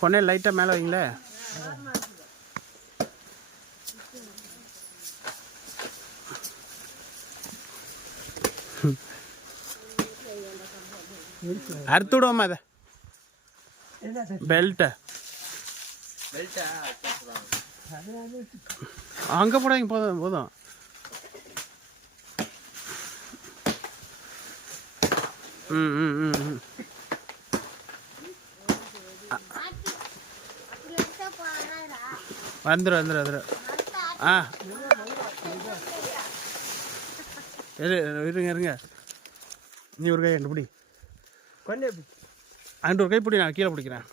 கொன்னே லைட்டாக மேலே வைங்களே. அறுத்து விடுவோமா அதை பெல்ட்டை அங்கே போடாங்க. போதும் போதும். ம் ம் ம் ம் வந்துடும் வந்துடும் வந்துடும். ஆ இருங்க இருங்க. நீ ஒரு கை ரெண்டு பிடி அங்கிட்டு ஒரு கை பிடி, நான் கீழே பிடிக்கிறேன்.